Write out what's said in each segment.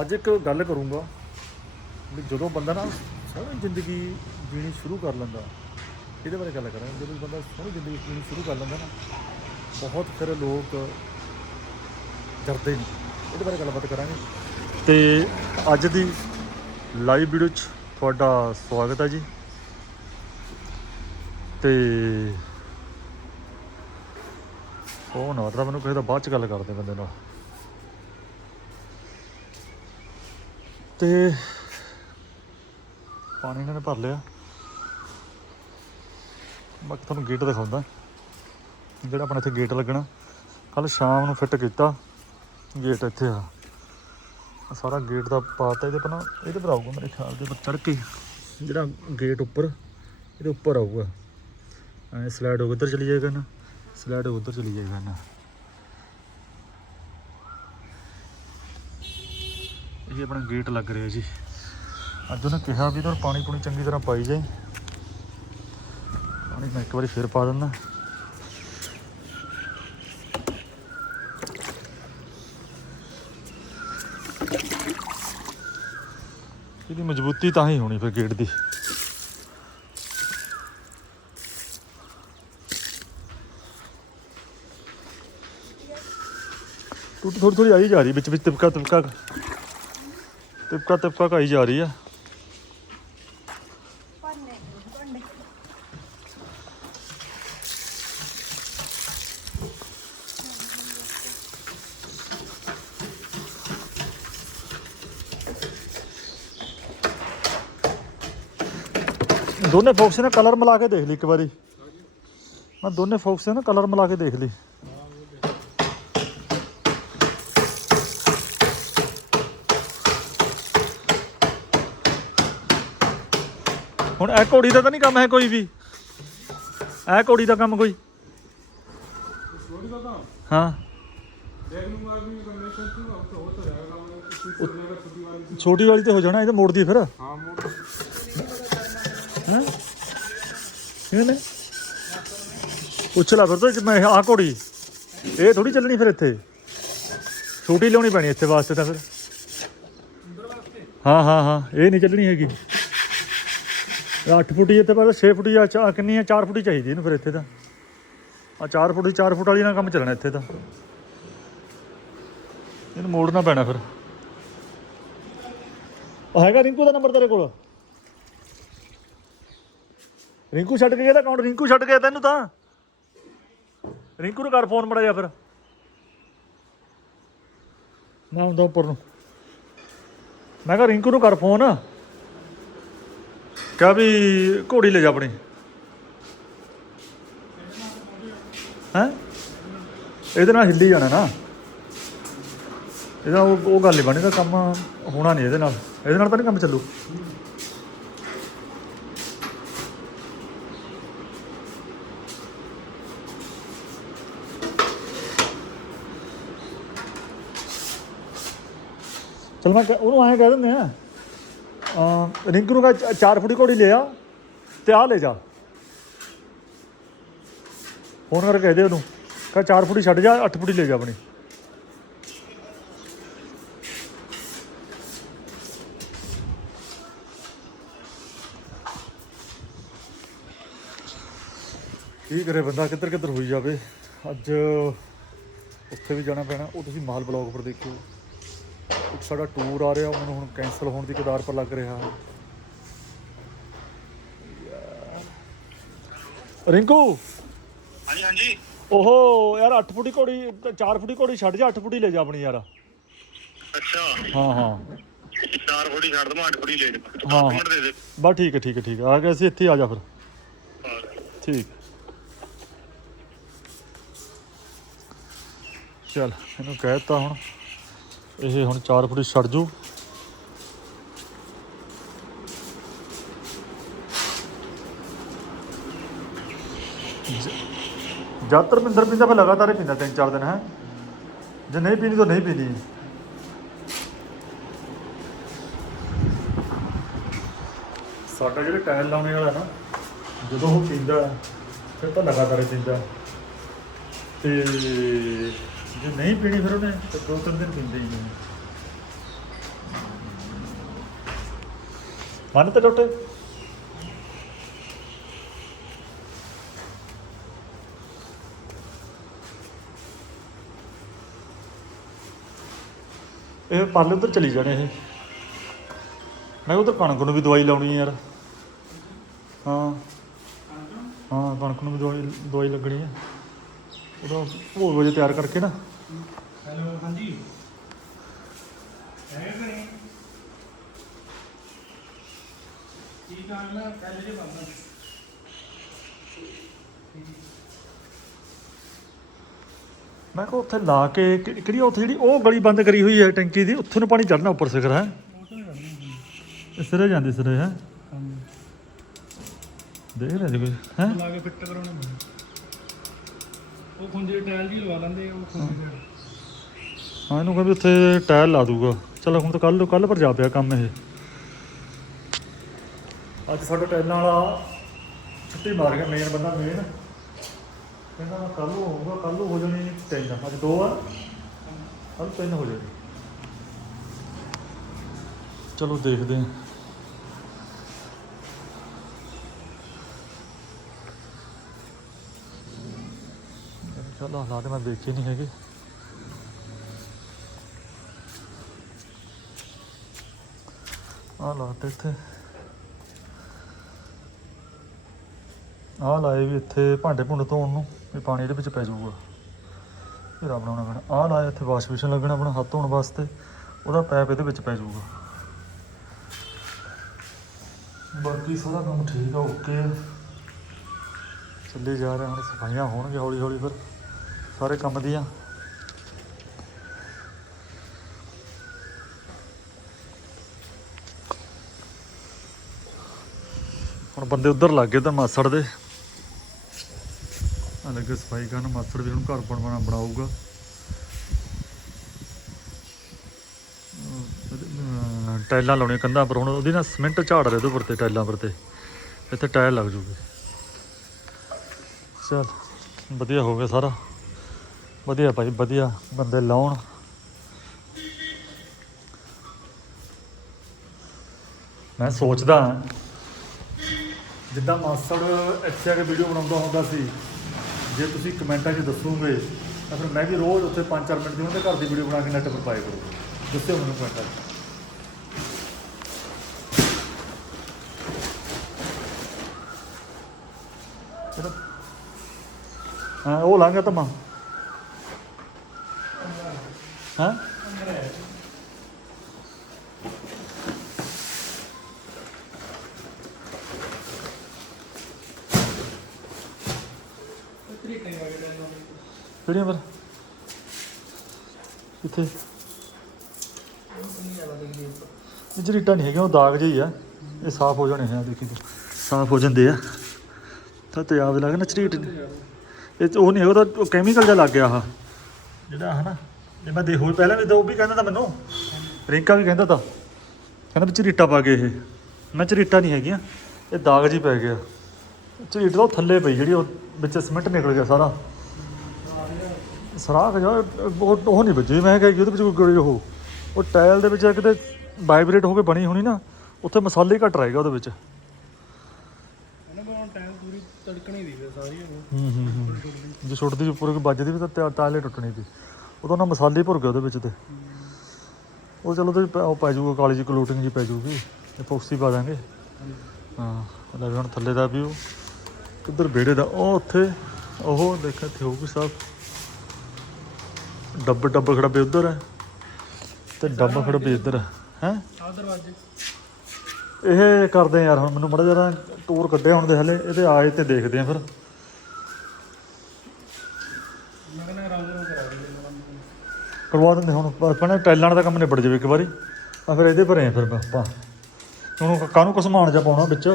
ਅੱਜ ਇੱਕ ਗੱਲ ਕਰੂੰਗਾ ਵੀ ਜਦੋਂ ਬੰਦਾ ਨਾ ਸੋਹਣੀ ਜ਼ਿੰਦਗੀ ਜੀਣੀ ਸ਼ੁਰੂ ਕਰ ਲੈਂਦਾ, ਇਹਦੇ ਬਾਰੇ ਗੱਲ ਕਰਾਂਗੇ। ਜਦੋਂ ਬੰਦਾ ਸੋਹਣੀ ਜ਼ਿੰਦਗੀ ਜੀਣੀ ਸ਼ੁਰੂ ਕਰ ਲੈਂਦਾ ਨਾ, ਬਹੁਤ ਫਿਰ ਲੋਕ ਡਰਦੇ ਨੇ। ਇਹਦੇ ਬਾਰੇ ਗੱਲਬਾਤ ਕਰਾਂਗੇ। ਤੇ ਅੱਜ ਦੀ ਲਾਈਵ ਵੀਡੀਓ 'ਚ ਤੁਹਾਡਾ ਸਵਾਗਤ ਹੈ ਜੀ। ਤੇ ਉਹ ਨਾ ਮੈਨੂੰ ਕਿਸੇ ਦਾ ਬਾਅਦ ਚ ਗੱਲ ਕਰਦੇ ਬੰਦੇ ਨਾਲ। ਤੇ ਪਾਣੀ ਇਹਨਾਂ ਨੇ ਭਰ ਲਿਆ। ਬਾਕੀ ਤੁਹਾਨੂੰ ਗੇਟ ਦਿਖਾਉਂਦਾ। ਜਿਹੜਾ ਆਪਣਾ ਇੱਥੇ ਗੇਟ ਲੱਗਣਾ। ਕੱਲ ਸ਼ਾਮ ਨੂੰ ਫਿੱਟ ਕੀਤਾ। ਗੇਟ ਇੱਥੇ ਆ। ਸਾਰਾ ਗੇਟ ਦਾ ਪਾਤਾ, ਇਹਦੇ ਪਰ ਨਾ, ਇਹਦੇ ਪਰ ਆਊਗਾ ਮੇਰੇ ਖਿਆਲ ਦੇ ਉੱਪਰ ਚੜ ਕੇ। ਜਿਹੜਾ ਗੇਟ ਉੱਪਰ, ਇਹਦੇ ਉੱਪਰ ਆਊਗਾ। ਐ ਸਲਾਈਡ ਹੋ ਕੇ ਉੱਧਰ ਚਲੀ ਜਾਏਗਾ ਨਾ। ਸਲਾਈਡ ਹੋ ਉੱਧਰ ਚਲੀ ਜਾਏਗਾ ਨਾ। ਇਹ ਆਪਣਾ ਗੇਟ ਲੱਗ ਰਿਹਾ ਜੀ। ਅੱਜ ਉਹਨੇ ਕਿਹਾ ਵੀ ਤੁਹਾਨੂੰ ਪਾਣੀ ਪੂਣੀ ਚੰਗੀ ਤਰ੍ਹਾਂ ਪਾਈ ਜਾਈ। ਪਾਣੀ ਮੈਂ ਇੱਕ ਵਾਰੀ ਫਿਰ ਪਾ ਦਿੰਦਾ। ਇਹਦੀ ਮਜ਼ਬੂਤੀ ਤਾਂ ਹੀ ਹੋਣੀ ਫਿਰ ਗੇਟ ਦੀ। ਟੁੱਟ ਥੋੜੀ ਥੋੜੀ ਆਈ ਜਾ ਰਹੀ ਵਿੱਚ ਵਿੱਚ ਤਿਪਕਾ ਤਿਪਕਾ ਤਿਪਕਾ ਤਿਪਕਾ ਆਈ ਜਾ ਰਹੀ ਆ। ਦੋਨੇ ਫੋਕਸ ਨੇ ਕਲਰ ਮਿਲਾ ਕੇ ਦੇਖ ਲਈ ਇੱਕ ਵਾਰੀ। ਮੈਂ ਦੋਨੇ ਫੋਕਸ ਨੇ ਕਲਰ ਮਿਲਾ ਕੇ ਦੇਖ ਲਈ। ਹੁਣ ਇਹ ਘੋੜੀ ਦਾ ਤਾਂ ਨਹੀਂ ਕੰਮ ਹੈ ਕੋਈ ਵੀ। ਇਹ ਘੋੜੀ ਦਾ ਕੰਮ ਕੋਈ। ਹਾਂ। ਛੋਟੀ ਵਾਲੀ ਤੇ ਹੋ ਜਾਣਾ ਇਹਦੇ ਤਾਂ ਮੋੜਦੀ ਫਿਰ। ਹਾਂ ਮੋੜ। ਹਾਂ? ਇਹਨੇ ਉਛਲਾ ਫਿਰ ਤਾਂ ਆ ਘੋੜੀ। ਇਹ ਥੋੜੀ ਚੱਲਣੀ ਫਿਰ ਇੱਥੇ। ਛੋਟੀ ਲਿਆਉਣੀ ਪੈਣੀ ਇੱਥੇ ਵਾਸਤੇ ਤਾਂ ਫਿਰ। ਹਾਂ ਹਾਂ ਹਾਂ ਇਹ ਨਹੀਂ ਚੱਲਣੀ ਹੈਗੀ। 8 ਫੁੱਟੀ ਇੱਥੇ ਪਰ 6 ਫੁੱਟੀ ਆ, ਚਾ- ਕਿੰਨੀ ਆ? 4 ਫੁੱਟੀ ਚਾਹੀਦੀ ਇਹਨੂੰ ਫਿਰ ਇੱਥੇ ਤਾਂ। ਆ 4 ਫੁੱਟ ਦੀ 4 ਫੁੱਟ ਵਾਲੀ ਨਾਲ ਕੰਮ ਚੱਲਣਾ ਇੱਥੇ ਤਾਂ। ਇਹਨੂੰ ਮੋੜਨਾ ਪੈਣਾ ਫਿਰ। ਹੈਗਾ ਰਿੰਕੂ ਦਾ ਨੰਬਰ ਤੇਰੇ ਕੋਲ? ਰਿੰਕੂ ਛੱਡ ਕੇ ਗਿਆ ਤਾਂ ਅਕਾਊਂਟ ਰਿੰਕੂ ਛੱਡ ਗਿਆ ਤੈਨੂੰ ਤਾਂ। ਰਿੰਕੂ ਨੂੰ ਕਰ ਫੋਨ ਮੜਾ ਜਾ ਫਿਰ। ਨਾ ਹੁੰਦਾ ਉੱਪਰ ਨੂੰ। ਮੈਂ ਕਿਹਾ ਰਿੰਕੂ ਨੂੰ ਕਰ ਫੋਨ ਕਿਹਾ ਵੀ ਘੋੜੀ ਲੈ ਜਾ ਆਪਣੀ। ਹੈ? ਇਹਦੇ ਨਾਲ ਹਿੱਲੀ ਜਾਣਾ ਨਾ। ਇਹਦਾ ਉਹ ਉਹ ਗੱਲ ਨਹੀਂ ਬਣੇਗਾ ਕੰਮ ਹੋਣਾ ਨਹੀਂ ਇਹਦੇ ਨਾਲ। ਇਹਦੇ ਨਾਲ ਤਾਂ ਨਹੀਂ ਕੰਮ ਚੱਲੂ। ਚਲ ਮੈਂ ਉਹਨੂੰ ਐਂ ਕਹਿ ਦਿੰਦੇ ਆ। ਅਹ, ਰਿੰਕੂ ਨੂੰ ਕਹ 4 ਫੁੱਟੀ ਘੋੜੀ ਲੈ ਆ ਤੇ ਆ ਲੈ ਜਾ। ਫੋਨ ਕਰਕੇ ਕਹਿ ਦੇ ਉਹਨੂੰ। ਕਹ 4 ਫੁੱਟੀ ਛੱਡ ਜਾ 8 ਫੁੱਟੀ ਲੈ ਜਾ ਆਪਣੀ। ਕੀ ਕਰੇ ਬੰਦਾ ਕਿੱਧਰ ਕਿੱਧਰ ਹੋਈ ਜਾਵੇ? ਅੱਜ ਉੱਥੇ ਵੀ ਜਾਣਾ ਪੈਣਾ, ਉਹ ਤੁਸੀਂ ਮਾਲ ਬਲੌਗ ਪਰ ਦੇਖਿਓ। ਇੱਕ ਸਾਡਾ ਟੂਰ ਆ ਰਿਹਾ ਉਹਨੂੰ ਹੁਣ ਕੈਂਸਲ ਹੋਣ ਦੀ ਕਦਾਰ ਪਰ ਲੱਗ ਰਿਹਾ। ਰਿੰਕੂ! ਹਾਂਜੀ ਹਾਂਜੀ। ਓਹੋ ਯਾਰ 8 ਫੁੱਟੀ ਘੋੜੀ 4 ਫੁੱਟੀ ਘੋੜੀ ਛੱਡ ਜਾ 8 ਫੁੱਟੀ ਲੈ ਜਾ ਆਪਣੀ ਯਾਰ। ਅੱਛਾ। ਹਾਂ ਹਾਂ। ਚਾਰ ਫੁੱਟੀ ਛੱਡ ਦਵਾਂ 8 ਫੁੱਟੀ ਲੈ ਜਾ। ਹਾਂ। ਮਿੰਟ ਦੇ ਦੇ। ਬਸ ਠੀਕ ਹੈ ਠੀਕ ਹੈ ਠੀਕ ਹੈ। ਆ ਗਏ ਅਸੀਂ ਇੱਥੇ ਹੀ ਆ ਜਾ ਫਿਰ। ਹਾਂ। ਠੀਕ। ਚਲ ਇਹਨੂੰ ਕਹਿਤਾ ਹੁਣ। ਇਹ ਹੁਣ 4 ਫੁੱਟ ਛੱਡ ਜੂ। ਜ਼ਿਆਦਾਤਰ ਧਰਮਿੰਦਰ ਪੀਂਦਾ ਫਿਰ ਲਗਾਤਾਰ ਹੀ ਪੀਂਦਾ, ਤਿੰਨ ਚਾਰ ਦਿਨ, ਹੈ। ਜੇ ਨਹੀਂ ਪੀਣੀ ਤਾਂ ਨਹੀਂ ਪੀਣੀ। ਸਾਡਾ ਜਿਹੜੇ ਟਾਇਲ ਲਾਉਣੇ ਵਾਲਾ ਨਾ, ਜਦੋਂ ਉਹ ਪੀਂਦਾ, ਫਿਰ ਤਾਂ ਲਗਾਤਾਰ ਹੀ ਪੀਂਦਾ। ਤੇ ਨਹੀਂ ਪੀਣੀ ਫਿਰ ਉਹਨੇ, ਤੇ ਦੋ ਤਿੰਨ ਦਿਨ ਪੀਂਦੇ ਹੀ ਨਹੀਂ। ਬੰਨ ਤੇ ਟੁੱਟੇ ਇਹ ਪਰਲੇ ਉੱਧਰ ਚਲੀ ਜਾਣੇ ਇਹ। ਮੈਂ ਉਧਰ ਕਣਕ ਨੂੰ ਵੀ ਦਵਾਈ ਲਾਉਣੀ ਯਾਰ। ਹਾਂ। ਹਾਂ, ਕਣਕ ਨੂੰ ਵੀ ਦਵਾਈ ਦਵਾਈ ਲੱਗਣੀ ਹੈ ਉਹਦਾ ਭੋਗ ਵਜੇ ਤਿਆਰ ਕਰਕੇ ਨਾ। ਹੈਲੋ ਹਾਂਜੀ। ਹੈ ਕਰੇ ਕੀ ਕਰਨਾ ਕੱਲ ਜੇ? ਬੰਦਾ ਮੈਂ ਕਿਹਾ ਉੱਥੇ ਲਾ ਕੇ ਕਿ- ਕਿਹੜੀ ਉੱਥੇ ਜਿਹੜੀ ਉਹ ਗਲੀ ਬੰਦ ਕਰੀ ਹੋਈ ਹੈ ਟੈਂਕੀ ਦੀ ਉੱਥੇ ਨੂੰ ਪਾਣੀ ਚੜਨਾ ਉੱਪਰ ਸਿਖਰ ਹੈ? ਇਹ ਸਿਰੇ ਜਾਂਦੀ ਸਿਰੇ ਹੈ? ਹਾਂਜੀ। ਦੇਖ ਲੈ ਜੀ ਕੋਈ ਹੈ? ਲਾ ਕੇ ਫਿੱਟ ਕਰਾਉਣੇ ਪੈਣੇ। ਉਹ ਖੁੰਝੇ ਟਾਇਲ ਜੀ ਲਵਾ ਲੈਂਦੇ ਆ, ਉਹ ਖੁੰਝੇ ਹਾਂ ਇਹਨੂੰ ਕਹਿੰਦੇ ਉੱਥੇ ਟਾਇਲ ਲਾ ਦੂਗਾ। ਚਲੋ ਹੁਣ ਤਾਂ ਕੱਲ ਕੱਲ ਪਰ ਜਾ ਪਿਆ ਕੰਮ ਇਹ। ਅੱਜ ਸਾਡਾ ਟਾਇਲਾਂ ਵਾਲਾ ਛੁੱਟੀ ਮਾਰ ਗਿਆ ਮੇਨ ਬੰਦਾ ਮੇਨ ਕਹਿੰਦਾ ਕੱਲ ਨੂੰ ਹੋਊਗਾ ਕੱਲ ਨੂੰ ਹੋ ਜਾਣੀ ਤਿੰਨ। ਅੱਜ ਦੋ ਆ। ਕੱਲ ਤਿੰਨ ਹੋ ਜਾਣੀ। ਚਲੋ ਦੇਖਦੇ ਹਾਂ। ਚਲੋ ਹਾਲਾਤ ਮੈਂ ਦੇਖੇ ਨਹੀਂ ਹੈਗੇ। ਆ ਲਾ ਇੱਥੇ। ਆ ਲਾਏ ਵੀ ਇੱਥੇ ਭਾਂਡੇ ਭੁੰਡੇ ਧੋਣ ਨੂੰ, ਵੀ ਪਾਣੀ ਇਹਦੇ ਵਿੱਚ ਪੈ ਜਾਊਗਾ। ਫਿਰ ਆ ਬਣਾਉਣਾ ਪੈਣਾ। ਆ ਲਾਇਆ ਇੱਥੇ ਵਾਸ਼ ਬੇਸਿਨ ਲੱਗਣਾ ਆਪਣਾ, ਹੱਥ ਧੋਣ ਵਾਸਤੇ। ਉਹਦਾ ਪੈਪ ਇਹਦੇ ਵਿੱਚ ਪੈ ਜਾਊਗਾ। ਬਾਕੀ ਸਾਰਾ ਕੰਮ ਠੀਕ ਆ, ਓਕੇ ਆ। ਚੱਲੇ ਜਾ ਰਹੇ, ਹੁਣ ਸਫਾਈਆਂ ਹੋਣਗੇ ਹੌਲੀ ਹੌਲੀ ਫਿਰ। ਸਾਰੇ ਕੰਮ ਦੀਆਂ। ਹੁਣ ਬੰਦੇ ਉਧਰ ਲੱਗ ਗਏ ਤਾਂ ਮਾਸੜ ਦੇ। ਆ ਸਫ਼ਾਈ ਕਰਨ, ਮਾਸੜ ਵੀ ਹੁਣ ਘਰ ਬਣਾਉਣਾ ਬਣਾਊਗਾ। ਅਹ ਟਾਈਲਾਂ ਲਾਉਣੀਆਂ ਕੰਧਾਂ ਪਰ, ਹੁਣ ਉਹਦੀ ਨਾ ਸਿਮੈਂਟ ਝਾੜ ਰਿਹਾ ਉਹਦੇ ਉੱਪਰ ਤੇ ਟਾਈਲਾਂ ਪਰ ਤੇ। ਇੱਥੇ ਟਾਇਲ ਲੱਗ ਜੂਗੀ। ਚਲ, ਵਧੀਆ ਹੋ ਗਿਆ ਸਾਰਾ। ਵਧੀਆ ਭਾਈ, ਵਧੀਆ। ਬੰਦੇ ਲਾਉਣ। ਮੈਂ ਸੋਚਦਾ ਜਿੱਦਾਂ ਮਾਸੜ ਇੱਥੇ ਆ ਕੇ ਵੀਡੀਓ ਬਣਾਉਂਦਾ ਹੁੰਦਾ ਸੀ, ਜੇ ਤੁਸੀਂ ਕਮੈਂਟਾਂ 'ਚ ਦੱਸੋਗੇ, ਤਾਂ ਫਿਰ ਮੈਂ ਵੀ ਰੋਜ਼ ਉੱਥੇ 5-4 ਮਿੰਟ ਦੀ ਉਹਨਾਂ ਦੇ ਘਰ ਦੀ ਵੀਡੀਓ ਬਣਾ ਕੇ ਨੈੱਟ ਪਰ ਪਾਇਆ ਕਰੂੰਗਾ। ਦੱਸਿਓ ਮੈਨੂੰ ਕਮੈਂਟਾਂ 'ਚ। ਉਹ ਲਾਂਗਾ ਤਾਂ ਹਾਂ? ਤਰੀਕੇ ਨਾਲ ਵਗੈਰਾ ਇਹ ਜਰੀਟਾ ਨਹੀਂ ਹੈਗਾ ਉਹ ਦਾਗ ਜਿਹੀ ਆ। ਇਹ ਸਾਫ਼ ਹੋ ਜਾਣੇ ਹੈ ਦੇਖੀ ਤੂੰ। ਸਾਫ਼ ਹੋ ਜਾਂਦੇ ਆ। ਤਾਂ ਤਿਆਬ ਲੱਗ ਨਾ ਝਰੀਟ ਇਹ ਉਹ ਨਹੀਂ ਹੈਗਾ, ਉਹ ਤਾਂ ਕੈਮੀਕਲ ਜਿਹਾ ਲੱਗ ਗਿਆ ਆ ਜਿਹੜਾ ਹੈ ਨਾ ਜੇ ਮੈਂ ਦੇਖੋ ਪਹਿਲਾਂ ਵੀ ਤਾਂ ਉਹ ਵੀ ਕਹਿੰਦਾ ਤਾਂ ਮੈਨੂੰ। ਰਿੰਕਾ ਵੀ ਕਹਿੰਦਾ ਤਾਂ। ਕਹਿੰਦਾ ਵੀ ਝਰੀਟਾ ਪਾ ਕੇ ਇਹ। ਮੈਂ ਝਰੀਟਾ ਨਹੀਂ ਹੈਗੀਆਂ ਇਹ ਦਾਗ ਜੀ ਪੈ ਗਿਆ ਝਰੀਟ ਤਾਂ ਉਹ ਥੱਲੇ ਪਈ ਜਿਹੜੀ ਉਹ ਵਿੱਚ ਸਿਮੈਂਟ ਨਿਕਲ ਗਿਆ ਸਾਰਾ। ਸਰਾਖ ਜੋ ਉਹ ਉਹ ਨਹੀਂ ਵੱਜੀ। ਮੈਂ ਕਿਹਾ ਕਿ ਉਹਦੇ ਵਿੱਚ ਕੋਈ ਗੜੀ ਉਹ। ਉਹ ਟਾਇਲ ਦੇ ਵਿੱਚ ਕਿਤੇ ਵਾਈਬ੍ਰੇਟ ਹੋ ਕੇ ਬਣੀ ਹੋਣੀ ਨਾ ਉੱਥੇ ਮਸਾਲੇ ਘੱਟ ਰਹੇਗਾ ਉਹਦੇ ਵਿੱਚ। ਇਹਨਾਂ ਕੋਲ ਟਾਇਲ ਪੂਰੀ ਤੜਕਣੀ ਦੀ ਹੈ ਸਾਰੀ ਉਹ। ਹੂੰ ਹੂੰ ਹੂੰ। ਜੇ ਛੁੱਟਦੀ ਉੱਪਰ ਕੋਈ ਵੱਜਦੀ ਵੀ ਤਾਂ ਟਾਇਲੇ ਟੁੱਟਣੀ ਸੀ। ਉਦੋਂ ਨਾ ਮਸਾਲੇ ਭੁਰ ਗਏ ਉਹਦੇ ਵਿੱਚ ਤੇ। ਉਹ ਚਲੋ ਤੇ ਉਹ ਪੈ ਜਾਊਗਾ ਕਾਲੀ ਜੀ ਕਲੋਟਿੰਗ ਜੀ ਪੈ ਜਾਊਗੀ ਐਪੋਕਸੀ ਪਾ ਦਾਂਗੇ। ਹਾਂ ਲੈ ਹੁਣ ਥੱਲੇ ਦਾ ਵੀ ਉਹ। ਕਿੱਧਰ ਵਿਹੜੇ ਦਾ? ਉਹ ਉੱਥੇ ਉਹ ਦੇਖ ਇੱਥੇ ਹੋਊਗੀ ਸਭ ਡੱਬ ਡੱਬ ਖੜਬੇ ਉਧਰ ਹੈ। ਤੇ ਡੱਬ ਖੜਬੇ ਇੱਧਰ ਹੈ। ਦਰਵਾਜ਼ੇ। ਇਹ ਕਰਦੇ ਆ ਯਾਰ ਹੁਣ ਮੈਨੂੰ ਮੜਾ ਜਰਾ ਟੂਰ ਕੱਢਿਆ ਹੁਣ ਦੇ ਹਲੇ। ਇਹਦੇ ਆਏ ਤੇ ਦੇਖਦੇ ਆ ਫਿਰ ਮੈਂ ਕਹਿੰਦਾ ਰੰਗ ਨੂੰ ਕਰਾ ਦੇ ਇਹਨਾਂ ਨੂੰ ਕਰਵਾ ਦਿੰਦੇ ਹੁਣ ਪਹਿਲਾਂ ਟਾਈਲਾਂ ਦਾ ਕੰਮ ਨਿਬੜ ਜਾਵੇ ਇੱਕ ਵਾਰੀ। ਆ ਫਿਰ ਇਹਦੇ ਭਰੇ ਆ ਫਿਰ ਆਪਾਂ। ਹੁਣ ਕਾਹਨੂੰ ਕੁ ਸਮਾਨ ਜਾ ਪਾਉਣਾ ਵਿੱਚ?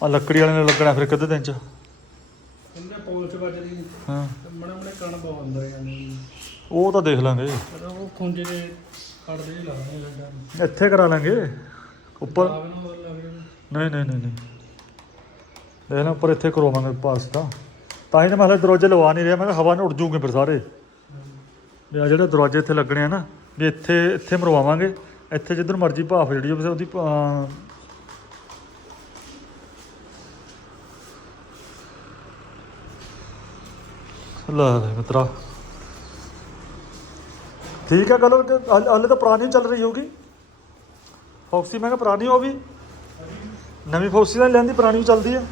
ਆ ਲੱਕੜੀ ਵਾਲੇ ਨੇ ਲੱਗਣਾ ਫਿਰ ਕਿੱਦੇ ਦਿਨ ਚ। ਕਹਿੰਦੇ ਪੋਲ ਚ ਵੱਜਦੀ ਹਾਂ। ਮੜਾ ਮੜਾ ਕਣ ਬਹੁਤ ਹੁੰਦਾ ਜਾਂਦੇ ਉਹ ਤਾਂ ਦੇਖ ਲਾਂਗੇ। ਪਰ ਉਹ ਖੁੰਝੇ ਦੇ ਕੱਢਦੇ ਹੀ ਲਾਉਣੇ ਲੱਗਾ ਇੱਥੇ ਕਰਾ ਲਾਂਗੇ। ਉੱਪਰ ਨਹੀਂ ਨਹੀਂ ਨਹੀਂ ਨਹੀਂ। ਦੇਖ ਉੱਪਰ ਇੱਥੇ ਕਰਵਾਵਾਂਗੇ ਪਾਸ ਤਾਂ। ਤਾਂ ਹੀ ਤਾਂ ਮੈਂ ਹਲੇ ਦਰਵਾਜ਼ੇ ਲਵਾ ਨਹੀਂ ਰਿਹਾ। ਮੈਂ ਕਿਹਾ ਹਵਾ ਨਾਲ ਉੱਡ ਜੂਗੇ ਫਿਰ ਸਾਰੇ। ਵੀ ਆ ਜਿਹੜੇ ਦਰਵਾਜ਼ੇ ਇੱਥੇ ਲੱਗਣੇ ਆ ਨਾ, ਵੀ ਇੱਥੇ ਇੱਥੇ ਮਰਵਾਵਾਂਗੇ, ਇੱਥੇ ਜਿੱਧਰ ਮਰਜ਼ੀ ਭਾਫ ਜਿਹੜੀ ਹੋਵੇ, ਉਹਦੀ ਲਾ ਦੇ ਮਿੱਤਰਾ। ਠੀਕ ਹੈ ਕਲਰ ਹਾਲੇ ਤਾਂ ਪੁਰਾਣੀ ਚੱਲ ਰਹੀ ਹੋਗੀ ਫੌਕਸੀ, ਮੈਂ ਕਿਹਾ ਪੁਰਾਣੀ ਹੋ ਵੀ ਨਵੀਂ ਫੌਕਸੀ ਨਾਲ ਲੈਂਦੀ, ਪੁਰਾਣੀ ਚੱਲਦੀ ਹੈ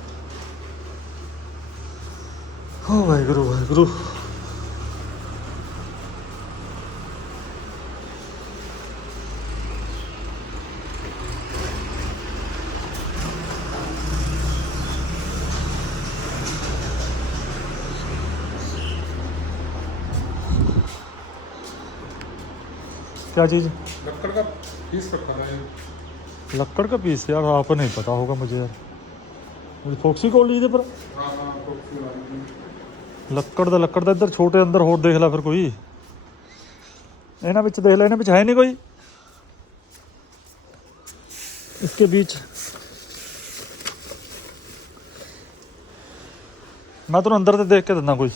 ਹੋ ਵਾਹਿਗੁਰੂ ਵਾਹਿਗੁਰੂ। क्या चीज़ लक्कड़ का पीस रखा था ये लक्कड़ का पीस यार आपको नहीं पता होगा मुझे यार मुझे फोक्सी ਕੋਲ ਲਈ ਇਹਦੇ ਪਰ हाँ हाँ फोक्सी वाली ਲੱਕੜ ਦਾ ਲੱਕੜ ਦਾ ਇੱਧਰ ਛੋਟੇ ਅੰਦਰ ਹੋਰ ਦੇਖ ਲੈ ਫਿਰ ਕੋਈ ਇਹਨਾਂ ਵਿੱਚ ਦੇਖ ਲੈ ਇਹਨਾਂ ਵਿੱਚ ਹੈ ਨਹੀਂ ਕੋਈ इसके बीच ਮੈਂ ਤੁਹਾਨੂੰ ਅੰਦਰ ਤੇ ਦੇਖ ਕੇ ਦਿੰਦਾ ਕੋਈ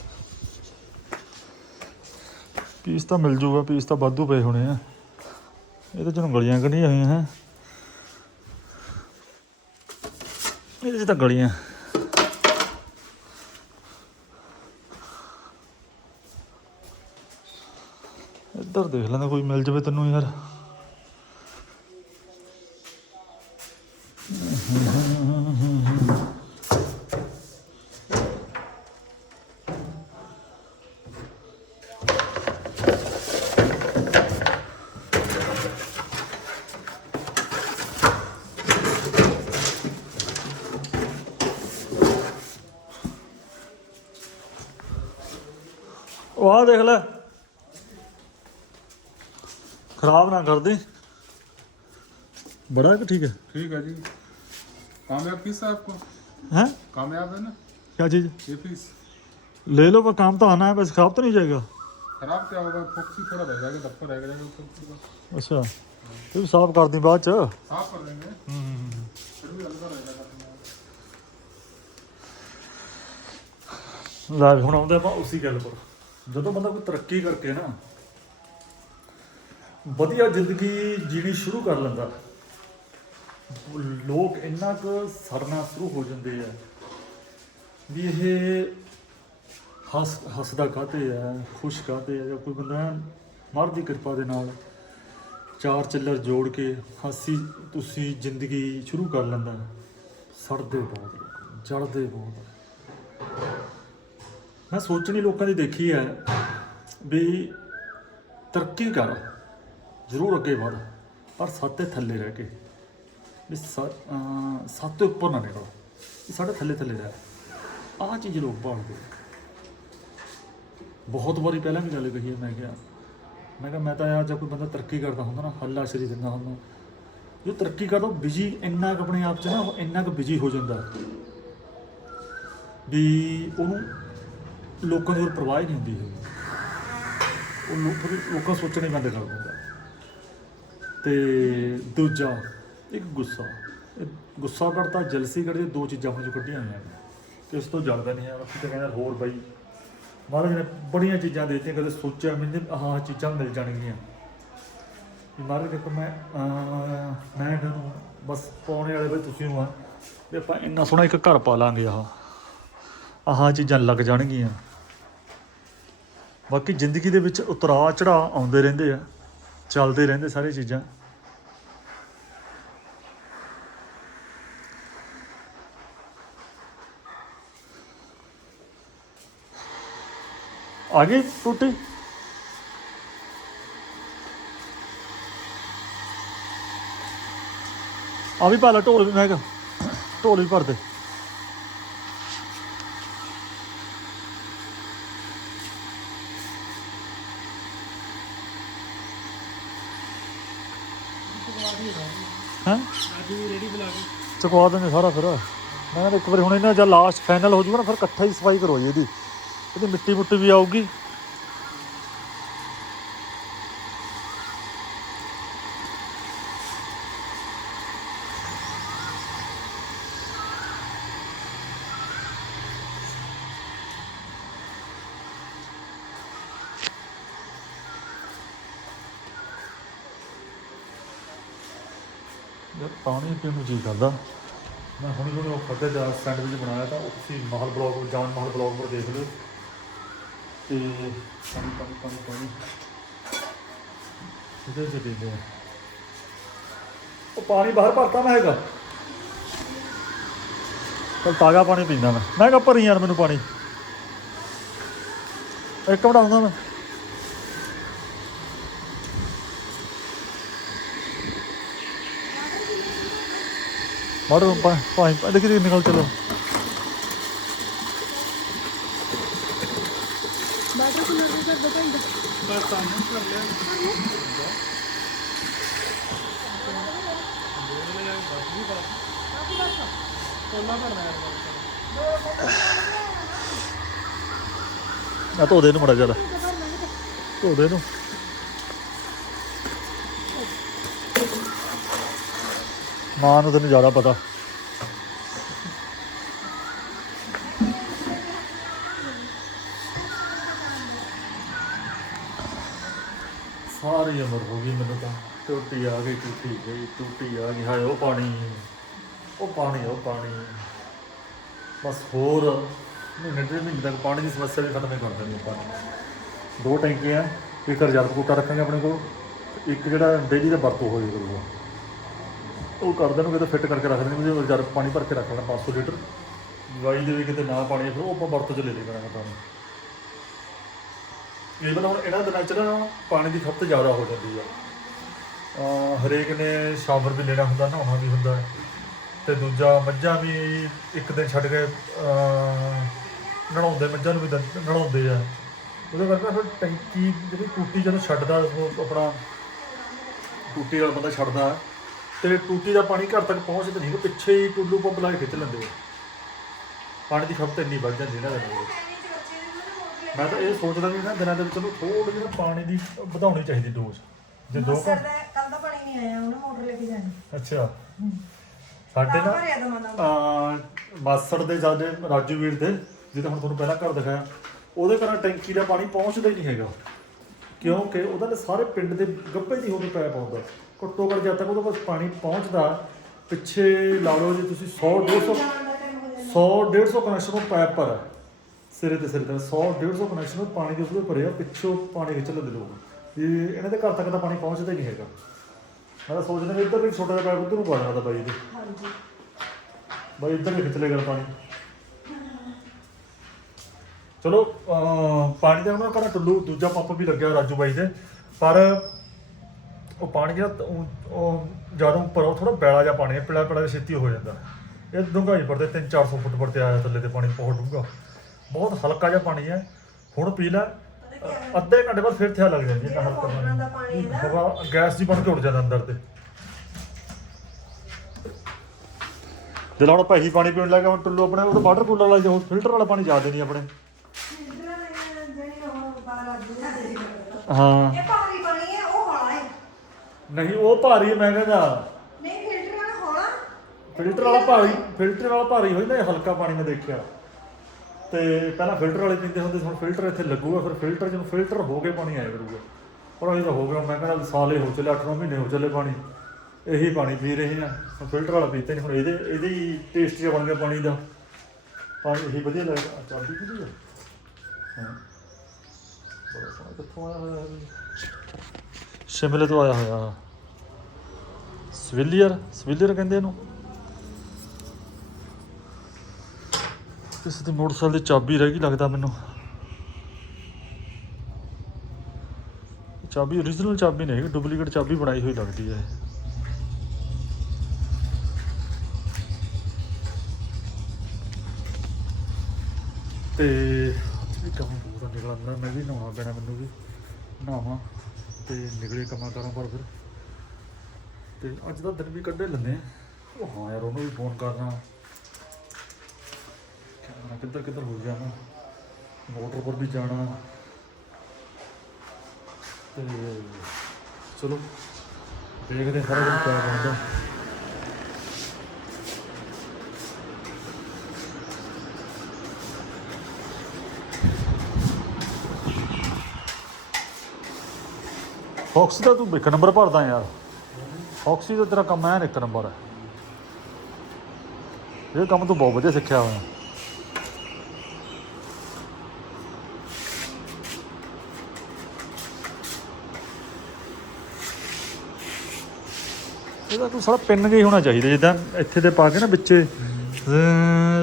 ਪੀਸ ਤਾਂ ਮਿਲ ਜੂਗਾ, ਪੀਸ ਤਾਂ ਵਾਧੂ ਪਏ ਹੋਣੇ ਆ। ਇਹਦੇ ਚ ਨੂੰ ਗਲੀਆਂ ਕੱਢੀਆਂ ਹੋਈਆਂ ਹੈ। ਇਹਦੇ ਚ ਤਾਂ ਗਲੀਆਂ। ਇੱਧਰ ਦੇਖ ਲੈਂਦਾ, ਕੋਈ ਮਿਲ ਜਾਵੇ ਤੈਨੂੰ ਯਾਰ ਉਹ ਆਹ ਦੇਖ ਲੈ ਖਰਾਬ ਨਾ ਕਰ ਦੇ ਬੜਾ ਕਿ ਠੀਕ ਹੈ ठीक है जी कामयाब पीस है आपको हैं कामयाब है ना क्या चीज़ ये पीस ले लो पर काम तो आना है बस खराब तो नहीं जाएगा खराब क्या होगा फोक्सी थोड़ा रह जाएगा धप्पा रह जाएगा ऊपर पूरा। अच्छा ये भी साफ कर दी बाद च साफ कर देंगे फिर भी हल्का रह जाएगा ਲੈ ਵੀ ਹੁਣ ਆਉਂਦੇ ਆਪਾਂ ਉਸੇ ਗੱਲ ਪਰ ਜਦੋਂ ਬੰਦਾ ਕੋਈ ਤਰੱਕੀ ਕਰਕੇ ਨਾ ਵਧੀਆ ਜ਼ਿੰਦਗੀ ਜੀਣੀ ਸ਼ੁਰੂ ਕਰ ਲੈਂਦਾ। ਲੋਕ ਇੰਨਾ ਕੁ ਸਰਨਾ ਸ਼ੁਰੂ ਹੋ ਜਾਂਦੇ ਆ ਵੀ ਇਹ ਹੱਸ, ਹੱਸਦਾ ਕਾਤੇ ਆ, ਖੁਸ਼ ਕਾਤੇ ਆ, ਜਾਂ ਕੋਈ ਬੰਦਾ ਮਰ ਦੀ ਕਿਰਪਾ ਦੇ ਨਾਲ ਚਾਰ ਚਿੱਲਰ ਜੋੜ ਕੇ ਹਾਸੀ, ਤੁਸੀਂ ਜ਼ਿੰਦਗੀ ਸ਼ੁਰੂ ਕਰ ਲੈਂਦਾ। ਸੜਦੇ ਬਹੁਤ ਲੋਕ, ਜੜਦੇ ਬਹੁਤ। ਮੈਂ ਸੋਚਣੀ ਲੋਕਾਂ ਦੀ ਦੇਖੀ ਹੈ ਵੀ ਤਰੱਕੀ ਕਰ। ਜ਼ਰੂਰ ਅੱਗੇ ਵਧ ਪਰ ਸੱਤ ਦੇ ਥੱਲੇ ਰਹਿ ਕੇ। ਵੀ ਸ- ਅਹ ਸੱਤ ਤੋਂ ਉੱਪਰ ਨਾ ਨਿਕਲ। ਵੀ ਸਾਡੇ ਥੱਲੇ ਥੱਲੇ ਰਹਿ। ਆਹ ਚੀਜ਼ ਲੋਕ ਭਾਲਦੇ ਬਹੁਤ ਵਾਰੀ ਪਹਿਲਾਂ ਵੀ ਗੱਲ ਕਹੀ ਹੈ ਮੈਂ ਕਿਹਾ ਮੈਂ ਕਿਹਾ, ਮੈਂ ਤਾਂ ਯਾਰ ਜੇ ਕੋਈ ਬੰਦਾ ਤਰੱਕੀ ਕਰਦਾ ਹੁੰਦਾ ਨਾ, ਹੱਲਾ ਸ਼ਰੀ ਦਿੰਦਾ ਹੁੰਦਾ। ਜੋ ਤਰੱਕੀ ਕਰਦਾ ਬਿਜ਼ੀ ਇੰਨਾ ਕੁ ਆਪਣੇ ਆਪ 'ਚ ਨਾ, ਉਹ ਇੰਨਾ ਕੁ ਬਿਜ਼ੀ ਹੋ ਜਾਂਦਾ। ਵੀ ਉਹਨੂੰ ਲੋਕਾਂ ਦੀ ਹੋਰ ਪਰਵਾਹ ਹੀ ਨਹੀਂ ਹੁੰਦੀ ਹੈਗੀ। ਉਹ ਲੋਕਾਂ ਸੋਚਣੇ ਬੰਦ ਕਰ ਦਿੰਦਾ। ਤੇ ਦੂਜਾ ਇੱਕ ਗੁੱਸਾ। ਇਹ ਗੁੱਸਾ ਕਰਤਾ ਜਲਸੀ ਕਰਦੀ ਦੋ ਚੀਜ਼ਾਂ ਹੁਣ ਜੋ ਕੱਢੀਆਂ ਹੋਈਆਂ ਨੇ। ਕਿ ਉਸ ਤੋਂ ਜਲਦਾ ਨਹੀਂ ਹੈ ਅਸੀਂ ਤਾਂ ਹੋਰ ਬਾਈ ਮਹਾਰਾਜ ਨੇ ਬੜੀਆਂ ਚੀਜ਼ਾਂ ਦੇ ਦਿੱਤੀਆਂ ਕਦੇ ਸੋਚਿਆ ਮੈਨੂੰ ਆਹ ਚੀਜ਼ਾਂ ਮਿਲ ਜਾਣਗੀਆਂ। ਵੀ ਮਹਾਰਾਜ ਦੇਖੋ ਮੈਂ ਅਹ, ਮੈਂ ਤੁਹਾਨੂੰ ਬਸ ਪਾਉਣੇ ਵਾਲੇ ਬਈ ਤੁਸੀਂ ਹੋ ਆ। ਵੀ ਆਪਾਂ ਇੰਨਾ ਸੋਹਣਾ ਇੱਕ ਘਰ ਪਾ ਲਾਂਗੇ ਆਹ ਆਹ ਚੀਜ਼ਾਂ ਲੱਗ ਜਾਣਗੀਆਂ। ਬਾਕੀ ਜ਼ਿੰਦਗੀ ਦੇ ਵਿੱਚ ਉਤਰਾਅ ਚੜਾਅ ਆਉਂਦੇ ਰਹਿੰਦੇ ਆ। ਚੱਲਦੇ ਰਹਿੰਦੇ ਸਾਰੇ ਚੀਜ਼ਾਂ। ਆ ਗਈ ਟੁੱਟੀ। ਆ ਵੀ ਪਾ ਲਾ ਢੋਲ ਵੀ ਮੈਂ ਕਿਹਾ, ਢੋਲ ਵੀ ਭਰ ਦੇ ਹੈਂ? ਚੁਕਵਾ ਦਿੰਦੇ ਸਾਰਾ ਫਿਰ। ਮੈਂ ਕਿਹਾ ਇੱਕ ਵਾਰੀ ਹੁਣ ਇਹਨਾਂ ਜਦ ਲਾਸਟ ਫਾਈਨਲ ਹੋ ਜਾਊਗਾ ਨਾ, ਫਿਰ ਇਕੱਠਾ ਹੀ ਸਫ਼ਾਈ ਕਰੋ ਜੀ ਇਹਦੀ। ਇਹਦੀ ਮਿੱਟੀ ਮੁੱਟੀ ਵੀ ਆਊਗੀ। ਯਾਰ ਪਾਣੀ ਪੀਣ ਨੂੰ ਜੀ ਕਰਦਾ। ਮੈਂ ਹੁਣੀ ਹੁਣੀ ਉਹ ਫੱਦੇ ਦਾ ਸੈਂਡਵਿਚ ਬਣਾਇਆ ਤਾਂ ਉਹ ਤੁਸੀਂ ਮਾਹਲ ਬਲੌਗ ਜਾਨ ਮਾਹਲ ਬਲੌਗ ਪਰ ਦੇਖ ਲਿਓ। ਤੇ ਪਾਣੀ ਪਾਣੀ ਪਾਣੀ ਪਾਣੀ ਇਹਦੇ ਚ ਦੇ ਉਹ ਪਾਣੀ ਬਾਹਰ ਭਰਤਾ ਮੈਂ ਹੈਗਾ। ਚਲ ਤਾਜ਼ਾ ਪਾਣੀ ਪੀਂਦਾ ਮੈਂ। ਮੈਂ ਕਿਹਾ ਭਰੀ ਯਾਰ ਮੈਨੂੰ ਪਾਣੀ। ਇੱਕ ਮਿੰਟ ਆਉਂਦਾ ਮੈਂ। ਮਾਰੋ ਪਾਣੀ ਪਾਣੀ ਦੇਖੀ ਨਿਕਲ ਚਲੋ ਬਾਟਰ ਕੂਲਰ ਦੇ ਕਰ ਬਤਾਈਦਾ ਬਸ ਕੰਮ ਕਰ ਲਿਆ ਆ ਧੋ ਦੇ ਨੂੰ ਮੜਾ ਜਰਾ ਧੋ ਦੇ ਇਹਨੂੰ। ਮਾਂ ਨੂੰ ਤੈਨੂੰ ਜ਼ਿਆਦਾ ਪਤਾ। ਸਾਰੀ ਉਮਰ ਹੋ ਗਈ ਮੈਨੂੰ ਤਾਂ। ਟੂਟੀ ਆ ਗਈ, ਟੂਟੀ ਗਈ, ਟੂਟੀ ਆ ਗਈ। ਹਾਏ, ਉਹ ਪਾਣੀ। ਉਹ ਪਾਣੀ ਉਹ ਪਾਣੀ। ਬਸ ਹੋਰ ਮਹੀਨੇ, ਡੇਢ ਮਹੀਨੇ ਤੱਕ ਪਾਣੀ ਦੀ ਸਮੱਸਿਆ ਵੀ ਖਤਮ ਹੀ ਕਰ ਦੇਣੀ ਆਪਾਂ ਦੋ ਟੈਂਕੀਆਂ, ਇੱਕ ਰਿਜ਼ਰਵ ਕੋਟਾ ਰੱਖਾਂਗੇ ਆਪਣੇ ਕੋਲ ਇੱਕ ਜਿਹੜਾ ਡੇਲੀ ਦਾ ਵਰਤੋਂ ਹੋ ਜਾਏ ਕਰੂਗਾ ਉਹ ਕਰ ਦੇਣਗੇ ਕਿਤੇ ਫਿੱਟ ਕਰਕੇ ਰੱਖ ਦੇਣਗੇ ਵੀ ਰਿਜ਼ਰਵ ਪਾਣੀ ਭਰ ਕੇ ਰੱਖ ਲੈਣਾ 500 ਲੀਟਰ। ਵਾਈ ਦੇ ਵੀ ਕਿਤੇ ਨਾ ਪਾਣੀ, ਫਿਰ ਉਹ ਆਪਾਂ ਵਰਤੋਂ ਚ ਲੈ ਲਈ ਕਰਾਂਗੇ ਪਾਣੀ ਈਵਨ ਹੁਣ ਇਹਨਾਂ ਦਿਨਾਂ ਚ ਨਾ ਪਾਣੀ ਦੀ ਖਪਤ ਜ਼ਿਆਦਾ ਹੋ ਜਾਂਦੀ ਆ। ਹਰੇਕ ਨੇ ਸ਼ਾਵਰ ਵੀ ਲੈਣਾ ਹੁੰਦਾ, ਨਹਾਉਣਾ ਵੀ ਹੁੰਦਾ। ਹੈ। ਤੇ ਦੂਜਾ ਮੱਝਾਂ ਵੀ ਇੱਕ ਦਿਨ ਛੱਡ ਕੇ ਨਹਾਉਂਦੇ, ਮੱਝਾਂ ਨੂੰ ਵੀ ਦਿਨ ਨਹਾਉਂਦੇ ਆ। ਉਹਦੇ ਕਰਕੇ ਫਿਰ ਟੈਂਕੀ ਜਿਹੜੀ ਟੂਟੀ ਜਦੋਂ ਛੱਡਦਾ, ਉਹ ਆਪਣਾ ਟੂਟੀ ਵਾਲਾ ਬੰਦਾ ਛੱਡਦਾ। ਤੇ ਟੂਟੀ ਦਾ ਪਾਣੀ ਘਰ ਤੱਕ ਪਹੁੰਚਦਾ ਨਹੀਂ ਕਿ ਪਿੱਛੇ ਹੀ ਟੁੱਲੂ ਪੰਪ ਲਾ ਕੇ ਖਿੱਚ ਲੈਂਦੇ ਆ। ਪਾਣੀ ਦੀ ਖਪਤ ਇੰਨੀ ਵੱਧ ਜਾਂਦੀ ਨਾ ਦਿਨਾਂ ਵਿੱਚ ਮੈਂ ਤਾਂ ਇਹ ਸੋਚਦਾ ਵੀ ਨਾ ਦਿਨਾਂ ਦੇ ਵਿੱਚ ਨੂੰ ਥੋੜੀ ਜਿਹੀ ਨਾ ਪਾਣੀ ਦੀ ਵਧਾਉਣੀ ਚਾਹੀਦੀ ਡੋਜ਼ ਜੇ ਦੋ ਦਾ ਕੱਲ ਦਾ ਪਾਣੀ ਨਹੀਂ ਆਇਆ ਉਹਨੇ ਮੋਟਰ ਲੈ ਕੇ ਜਾਣੀ। ਅੱਛਾ। ਸਾਡੇ ਨਾ ਭਰਿਆ ਦਮਾ ਦਮ ਅਹ ਮਾਸੜ ਦੇ ਸਾਡੇ ਰਾਜੂ ਵੀਰ ਦੇ ਜਿਹਦਾ ਹੁਣ ਤੁਹਾਨੂੰ ਪਹਿਲਾਂ ਘਰ ਦਿਖਾਇਆ। ਉਹਦੇ ਘਰਾਂ ਟੈਂਕੀ ਦਾ ਪਾਣੀ ਪਹੁੰਚਦਾ ਹੀ ਨਹੀਂ ਹੈਗਾ। ਕਿਉਂਕਿ ਉਹਦਾ ਤਾਂ ਸਾਰੇ ਪਿੰਡ ਦੇ ਗੱਭੇ ਦੀ ਹੋ ਕੇ ਪੈਪ ਆਉਂਦਾ। ਘੱਟੋ ਘੱਟ ਜਦ ਤੱਕ ਉਹਦੇ ਕੋਲ ਪਾਣੀ ਪਹੁੰਚਦਾ ਪਿੱਛੇ ਲਾ ਲਓ ਜੀ ਤੁਸੀਂ 100 150 100 150 ਕਨੈਕਸ਼ਨ ਉਹ ਪੈਪ ਪਰ। ਹੈ ਸਿਰੇ ਤੇ ਸਿਰੇ ਤੇ 100 150 ਕਨੈਕਸ਼ਨ ਪਾਣੀ ਦੇ ਉਹਦੇ ਭਰੇ ਆ ਪਿੱਛੋਂ ਪਾਣੀ ਖਿੱਚ ਲੈਂਦੇ ਲੋਕ। ਇਹ ਇਹਨਾਂ ਦੇ ਘਰ ਤੱਕ ਤਾਂ ਪਾਣੀ ਪਹੁੰਚਦਾ ਹੀ ਨਹੀਂ ਹੈਗਾ। ਮੈਂ ਤਾਂ ਸੋਚਦਾ ਵੀ ਇੱਧਰ ਵੀ ਛੋਟਾ ਜਿਹਾ ਪੈਪ ਉੱਧਰ ਨੂੰ ਪਾ ਦੇਣਾ ਤਾਂ ਬਾਈ ਦੇ ਹਾਂਜੀ। ਬਾਈ ਇੱਧਰ ਵੀ ਖਿੱਚ ਲੇਗਾ ਪਾਣੀ। ਚਲੋ ਪਾਣੀ ਦਾ ਉਹਨਾਂ ਘਰ ਟੁੱਲੂ ਦੂਜਾ ਪੰਪ ਵੀ ਲੱਗਿਆ ਰਾਜੂ ਬਾਈ ਦੇ। ਪਰ ਉਹ ਪਾਣੀ ਜਿਹੜਾ ਉਹ- ਜਦੋਂ ਉੱਪਰ ਉਹ ਥੋੜਾ ਬੈਲਾ ਜਿਹਾ ਪਾਣੀ ਹੈ ਪਿਲਾ ਪਿਲਾ ਛੇਤੀ ਹੋ ਜਾਂਦਾ। ਇਹ ਡੂੰਘਾਈ ਪਰ ਤੇ 3-400 ਫੁੱਟ ਪਰ ਤੇ ਆਇਆ ਥੱਲੇ ਤੇ ਪਾਣੀ ਬਹੁਤ ਡੂੰਘਾ। ਬਹੁਤ ਹਲਕਾ ਜਿਹਾ ਪਾਣੀ ਹੈ ਹੁਣ ਪੀ ਲੈ। ਅ- ਅੱਧੇ ਘੰਟੇ ਬਾਅਦ ਫਿਰ ਥਿਆ ਲੱਗ ਜਾਂਦੀ ਹੈ ਇੰਨਾ ਹਲਕਾ ਦਾ ਪਾਣੀ। ਹਵਾ ਗੈਸ ਜੀ ਬਣ ਕੇ ਉੱਡ ਜਾਂਦਾ ਅੰਦਰ ਤੇ। ਜਦੋਂ ਹੁਣ ਭਾਈ ਪਾਣੀ ਪੀਣ ਲੱਗਾ ਹੁਣ ਟੁੱਲੂ ਆਪਣੇ ਉਹ ਤਾਂ ਵਾਟਰ ਕੂਲਰ ਵਾਲਾ ਜੋ ਫਿਲਟਰ ਵਾਲਾ ਪਾਣੀ ਜ਼ਿਆਦਾ ਨਹੀਂ ਆਪਣੇ। ਜਿਹੜੀ ਉਹ ਬਾਹਰ ਆ ਜੂਗਾ ਹਾਂ। ਇਹ ਭਾਰੀ ਪਾਣੀ ਹੈ ਉਹ ਹੌਲਾ ਹੈ। ਨਹੀਂ ਉਹ ਭਾਰੀ ਹੈ ਮੈਂ ਕਹਿੰਦਾ। ਨਹੀਂ ਫਿਲਟਰ ਵਾਲਾ ਹੌਲਾ ਫਿਲਟਰ ਵਾਲਾ ਭਾਰੀ ਫਿਲਟਰ ਵਾਲਾ ਭਾਰੀ ਹੋਈ ਨਾ ਇਹ ਹਲਕਾ ਪਾਣੀ ਮੈਂ ਦੇਖਿਆ। ਤੇ ਪਹਿਲਾਂ ਫਿਲਟਰ ਵਾਲੇ ਪੀਂਦੇ ਹੁੰਦੇ ਸੀ, ਹੁਣ ਫਿਲਟਰ ਇੱਥੇ ਲੱਗੂਗਾ, ਫਿਰ ਫਿਲਟਰ ਜਦੋਂ ਫਿਲਟਰ ਹੋ ਕੇ ਪਾਣੀ ਆਇਆ ਕਰੂਗਾ। ਪਰ ਇਹ ਤਾਂ ਹੋ ਗਿਆ ਹੁਣ ਮੈਂ ਕਹਿੰਦਾ ਸਾਲੇ ਹੋ ਚੱਲੇ 8-9 ਮਹੀਨੇ ਹੋ ਚੱਲੇ ਪਾਣੀ। ਇਹੀ ਪਾਣੀ ਪੀ ਰਹੇ ਆ, ਹੁਣ ਫਿਲਟਰ ਵਾਲਾ ਪੀਤੇ ਨਹੀਂ, ਹੁਣ ਇਹਦੇ ਇਹਦੇ ਹੀ ਟੇਸਟ ਜਿਹਾ ਬਣ ਗਿਆ ਪਾਣੀ ਦਾ। ਪਾਣੀ ਇਹੀ ਵਧੀਆ ਲੱਗਦਾ, ਆਹ ਚਾਬੀ ਕਿਹਦੀ ਆ? ਹਾਂ। ਬੜਾ ਸੋਹਣਾ ਕਿੱਥੋਂ ਆਇਆ ਹੋਇਆ ਇਹ? ਸ਼ਿਮਲੇ ਤੋਂ ਆਇਆ ਹੋਇਆ ਸਵਿਲੀਅਰ ਸਵਿਲੀਅਰ ਕਹਿੰਦੇ ਇਹਨੂੰ। ਕਿਸੇ ਦੀ ਮੋਟਰਸਾਈਕਲ ਦੀ ਚਾਬੀ ਰਹਿ ਗਈ ਲੱਗਦਾ ਮੈਨੂੰ। ਚਾਬੀ origignal ਚਾਬੀ ਨਹੀਂ ਹੈਗੀ ਡੁਪਲੀਕੇਟ ਚਾਬੀ ਬਣਾਈ ਹੋਈ ਲੱਗਦੀ ਹੈ। ਇਹ। ਤੇ ਅੱਜ ਕੰਮ ਪੂਰਾ ਨਿਕਲਦਾ, ਮੈਂ ਵੀ ਨਹਾਉਣਾ ਪੈਣਾ ਮੈਨੂੰ ਵੀ। ਨਹਾਵਾਂ ਤੇ ਨਿਕਲੇ ਕੰਮਾਂ ਕਰਾਂ ਪਰ ਫਿਰ। ਤੇ ਅੱਜ ਦਾ ਦਿਨ ਵੀ ਕੱਢੇ ਲੈਂਦੇ ਆ। ਉਹ ਹਾਂ ਯਾਰ, ਉਹਨੂੰ ਵੀ ਫੋਨ ਕਰਨਾ ਕਿਹਨਾਂ ਕਿੱਧਰ ਕਿੱਧਰ ਹੋ ਜਾਣਾ ਮੋਟਰ ਪਰ ਵੀ ਜਾਣਾ। ਤੇ ਚਲੋ, ਦੇਖਦੇ ਸਾਰਾ ਦਿਨ ਕਿਆ ਬਣਦਾ। ਫੌਕਸ ਦਾ ਤੂੰ ਇੱਕ ਨੰਬਰ ਭਰਦਾ ਯਾਰ। ਫੌਕਸੀ ਦਾ ਤੇਰਾ ਕੰਮ ਐਨ ਇੱਕ ਨੰਬਰ ਹੈ। ਇਹ ਕੰਮ ਤੂੰ ਬਹੁਤ ਵਧੀਆ ਸਿੱਖਿਆ ਹੋਇਆ। ਇਹਦਾ ਕੋਈ ਸਾਰਾ ਪਿੰਨ ਗਈ ਹੋਣਾ ਚਾਹੀਦਾ, ਜਿੱਦਾਂ ਇੱਥੇ ਤੇ ਪਾ ਕੇ ਨਾ ਵਿੱਚੇ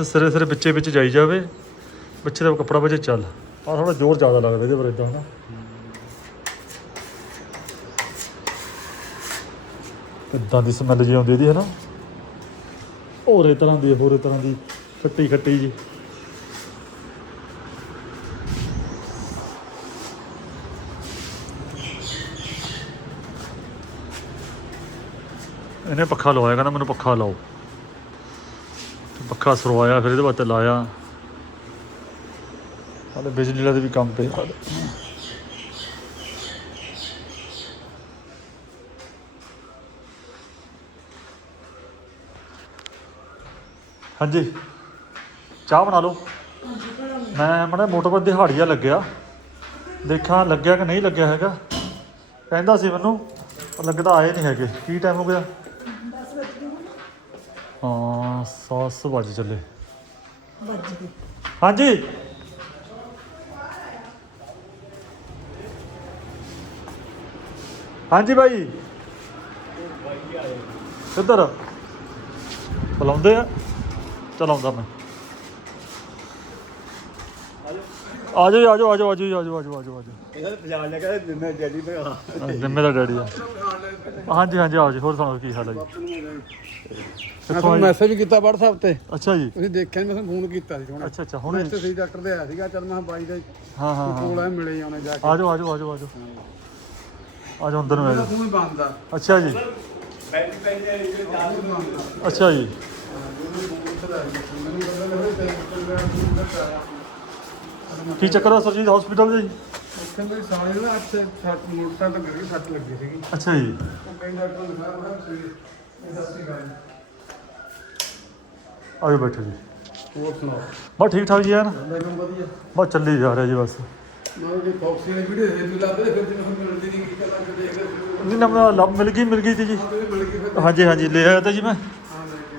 ਸਿਰੇ ਸਿਰੇ ਵਿੱਚੇ ਵਿੱਚ ਜਾਈ ਜਾਵੇ ਬੱਚੇ ਦਾ ਕੱਪੜਾ ਵਿੱਚ ਚੱਲ। ਆ ਥੋੜਾ ਜ਼ੋਰ ਜ਼ਿਆਦਾ ਲੱਗਦਾ ਇਹਦੇ ਪਰ ਇਦਾਂ ਹਨਾ। ਇਦਾਂ ਦੀ ਸਮੈਲ ਜੀ ਆਉਂਦੀ ਇਹਦੀ ਹੈ ਨਾ ਹੋਰੇ ਤਰ੍ਹਾਂ ਦੀ, ਹੋਰੇ ਤਰ੍ਹਾਂ ਦੀ ਖੱਟੀ ਖੱਟੀ ਜੀ। ਇਹਨੇ ਪੱਖਾ ਲਵਾਇਆ, ਕਹਿੰਦਾ ਮੈਨੂੰ ਪੱਖਾ ਲਾਓ। ਤੇ ਪੱਖਾ ਸਰਵਾਇਆ, ਫਿਰ ਇਹਦੇ ਬਾਅਦ ਲਾਇਆ। ਹਾਲੇ ਬਿਜਲੀ ਵਾਲੇ ਵੀ ਕੰਮ ਪਏ। ਹਾਲੇ। ਹਾਂਜੀ। ਚਾਹ ਬਣਾ ਲਓ। ਮੈਂ ਮੜਾ ਮੋਟਰ ਪਰ ਦਿਹਾੜੀਆ ਲੱਗਿਆ। ਦੇਖਾਂ ਲੱਗਿਆ ਕਿ ਨਹੀਂ ਲੱਗਿਆ ਹੈਗਾ। ਕਹਿੰਦਾ ਸੀ ਮੈਨੂੰ, ਪਰ ਲੱਗਦਾ ਆਏ ਨਹੀਂ ਹੈਗੇ। ਕੀ ਟਾਈਮ ਹੋ ਗਿਆ? ਹਾਂ ਸੱਸ ਵੱਜ ਚੱਲੇ। ਵੱਜ ਗਈ। ਹਾਂਜੀ। ਹਾਂਜੀ ਭਾਈ ਕਿੱਧਰ? ਬੁਲਾਉਂਦੇ ਆ। ਚਲਾਉਂਦਾ ਮੈਂ। ਆਜੋ ਜੀ, ਆਜੋ ਆਜੋ ਆਜੋ ਜੀ, ਆਜੋ ਆਜੋ ਆਜੋ ਆਜੋ। ਇਹਦਾ ਪਛਾਣ ਲਿਆ ਕਹਿੰਦਾ ਜਿੰਨਾ ਡੈਡੀ ਭਰਾ। ਜਿੰਮੇ ਦਾ ਡੈਡੀ ਆ। ਹਾਂਜੀ ਹਾਂਜੀ ਆਓ ਜੀ ਹੋਰ ਸੁਣਾਓ ਕੀ ਹਾਲ ਹੈ ਜੀ? ਮੈਂ ਤੁਹਾਨੂੰ ਮੈਸੇਜ ਵੀ ਕੀਤਾ WhatsApp ਤੇ। ਅੱਛਾ ਜੀ। ਤੁਸੀਂ ਦੇਖਿਆ ਨੀ, ਮੈਂ ਤੁਹਾਨੂੰ ਫੋਨ ਕੀਤਾ ਸੀ ਹੁਣ। ਅੱਛਾ ਅੱਛਾ ਹੁਣ ਇੱਥੇ ਸਹੀ ਡਾਕਟਰ ਦੇ ਆਇਆ ਸੀਗਾ ਚੱਲ ਮੈਂ ਬਾਈ ਦੇ ਹਾਂ ਹਾਂ ਕੋਲ ਆ ਮਿਲੇ ਆਉਣੇ ਜਾ ਕੇ। ਆਜੋ ਆਜੋ ਆਜੋ ਆਜੋ। ਆਜੋ ਅੰਦਰ ਨੂੰ ਆਜੋ। ਤੂੰ ਹੀ ਬੰਦਾ ਅੱਛਾ ਜੀ। ਬੈਠੀ ਬੈਠੀ ਜਾ ਰਿਹਾ ਅੱਛਾ ਜੀ। ਮੈਨੂੰ ਪਤਾ ਨਹੀਂ ਹੋਇਆ ਤੇ ਮੈਂ ਕੀ ਚੱਕਰ ਆ ਸਰਜੀਤ ਹਸਪੀਟਲ ਜੀ ਉੱਥੇ ਸਾਲੇ ਨਾ ਅੱਛੇ ਸੱਟ ਮੋਟਰਸਾਈਕਲ ਤੋਂ ਗਿਰ ਕੇ ਸੱਟ ਲੱਗੀ ਸੀਗੀ। ਅੱਛਾ ਜੀ। ਉਹ ਕਈ ਡਾਕਟਰ ਨੇ ਦਿਖਾਇਆ ਮੈਂ ਕਿਹਾ ਸਵੇਰੇ ਇਹ ਦੱਸੀ ਗੱਲ ਆਜੋ ਬੈਠੋ ਜੀ। ਹੋਰ ਸੁਣਾਓ? ਬਸ ਠੀਕ ਠਾਕ ਜੀ ਐਨ ਮੈਨੂੰ ਵਧੀਆ? ਬਸ ਚੱਲੀ ਜਾ ਰਿਹਾ ਜੀ ਬਸ। ਮੈਂ ਜੇ ਫੌਕਸੀ ਵਾਲੀ ਵੀਡੀਓ ਦੇ ਤੂੰ ਲੱਭਦੇ ਫਿਰ ਹੁਣ ਮਿਲਦੀ ਨਹੀਂ ਕੀ ਕਰਨਾ ਕਿ ਦੇਖ ਨਹੀਂ ਨਾ ਲੱਭ ਮਿਲ ਗਈ ਮਿਲ ਗਈ ਤੀ ਜੀ। ਮਿਲ ਗਈ ਫਿਰ। ਹਾਂਜੀ ਹਾਂਜੀ ਲੈ ਆਇਆ ਤਾਂ ਜੀ ਮੈਂ।